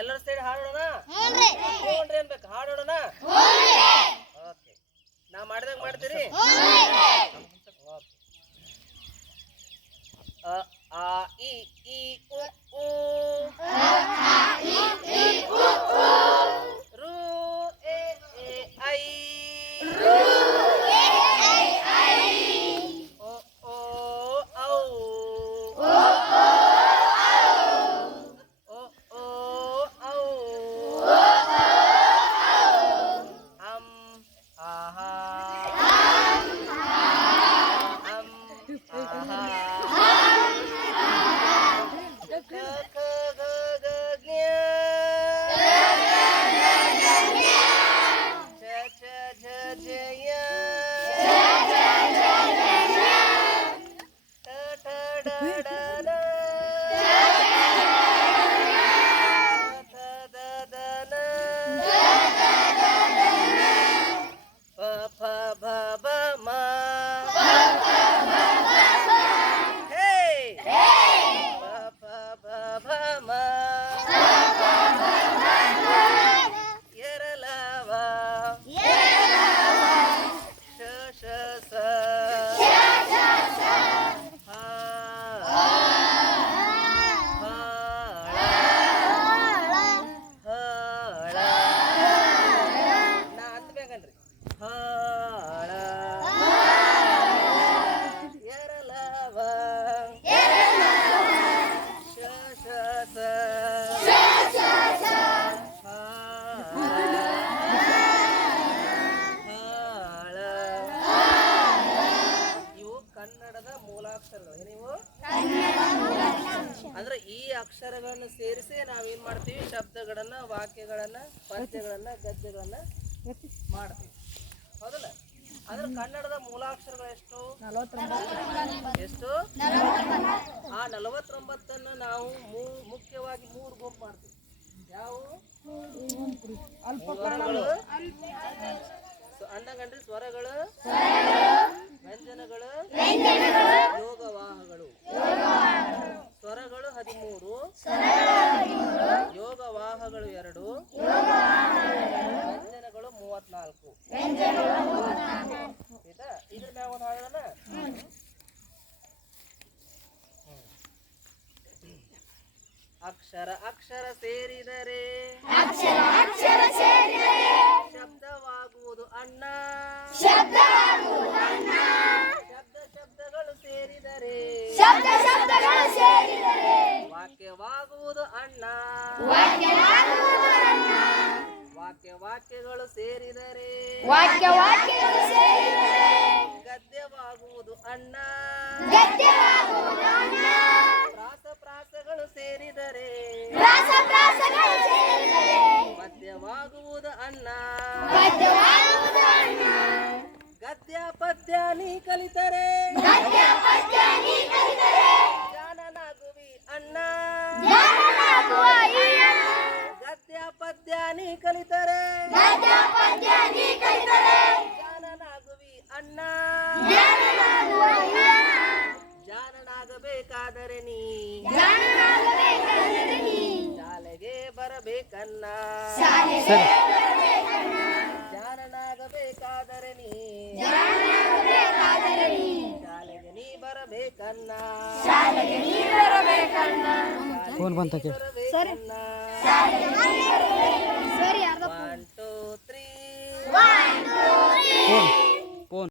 ಎಲ್ಲರೂ ಸೇರಿ ಹಾಡೋಣ. ಹ್ಞೂನ್ರಿ ಅನ್ಬೇಕು. ಹಾಡೋಣ. ಓಕೆ, ನಾ ಮಾಡಿದಾಗ ಮಾಡ್ತೀರಿ. ಅ ಆ ಇ ಈ ಉ ಊ ರು ಎ ಎ ಐ ಓ ಓ ಔ ಓ ಓ ಔ ಅಂ ಆಹಾ ಅಂ ಆಹಾ ಕ ಕ ಗ ಗ ಜ್ಞ ಛ ಛ ಝ ಝ ಯ ಟ ಠ ಡ ಡ ನ ಥ ದ ದ ನ ಪ ಫ ಭ ಭ ಮ ಹೇ ಪ ಫ ಭ ಭ ಮ ಎರಲವ ಶ ಶ ಸ ಹ ಫಳ ಹಳ ನಾ ಅಂದ್ಬೇಕನ್ರಿ. ಹಳ ಎರಲವ ಶ ಶ ಸ ಹಳ. ಇವು ಕನ್ನಡದ ಮೂಲಾಕ್ಷರಗಳು. ನೀವು ಅಂದ್ರೆ ಈ ಅಕ್ಷರಗಳನ್ನು ಸೇರಿಸಿ ನಾವೇನ್ ಮಾಡ್ತೀವಿ, ಶಬ್ದಗಳನ್ನ, ವಾಕ್ಯಗಳನ್ನ, ಪದ್ಯಗಳನ್ನ, ಗದ್ಯಗಳನ್ನ ಮಾಡ್ತೀವಿ. ಹೌದಲ್ಲ? ಅಂದ್ರೆ ಕನ್ನಡದ ಮೂಲಾಕ್ಷರಗಳು ಎಷ್ಟು? ಎಷ್ಟು? ಆ 49 ನಾವು ಮುಖ್ಯವಾಗಿ 3 ಗುಂಪು ಮಾಡ್ತೀವಿ. ಯಾವ? ಸ್ವರಗಳು, ಅಂಡಗಂಡ್ರಿ ಸ್ವರಗಳು, ವ್ಯಂಜನಗಳು, ಯೋಗವಾಹಗಳು. ಸ್ವರಗಳು 13, ಯೋಗವಾಹಗಳು 2, ವ್ಯಂಜನಗಳು 34. ಆಯ್ತಾ? ಇದ್ರ ಮ್ಯಾಗ ಒಂದು ಹಾಡೋಣ. ಅಕ್ಷರ ಅಕ್ಷರ ಸೇರಿದರೆ ಶಬ್ದವಾಗುವುದು ಅಣ್ಣ. ಶಬ್ದ ಶಬ್ದಗಳು ಸೇರಿದರೆ ವಾಕ್ಯವಾಗುವುದು ಅಣ್ಣ. ವಾಕ್ಯಗಳು ಸೇರಿದರೆ ಗದ್ಯವಾಗುವುದು ಅಣ್ಣ. ಪ್ರಾಸಗಳು ಸೇರಿದರೆ ಪದ್ಯವಾಗುವುದು ಅಣ್ಣ. ಗದ್ಯ ಪದ್ಯ ನೀ ಕಲಿತರೆ ಜಾನನಾಗುವಿ ಅಣ್ಣ. ಗದ್ಯ ಪದ್ಯ ನೀ ಕಲಿತರೆ ಜಾನನಾಗುವಿ ಅಣ್ಣ. ಜಾನನಾಗಬೇಕಾದರೆ ನೀ ಶಾಲೆಗೆ ಬರಬೇಕನ್ನ. ಜಾನನಾಗಬೇಕಾದರೆ ನೀ ಶಾಲೆಗೆ ನೀ ಬರಬೇಕನ್ನ. ಫೋನ್ ಬಂತಕ್ಕೆ ಬರಬೇಕನ್ನ.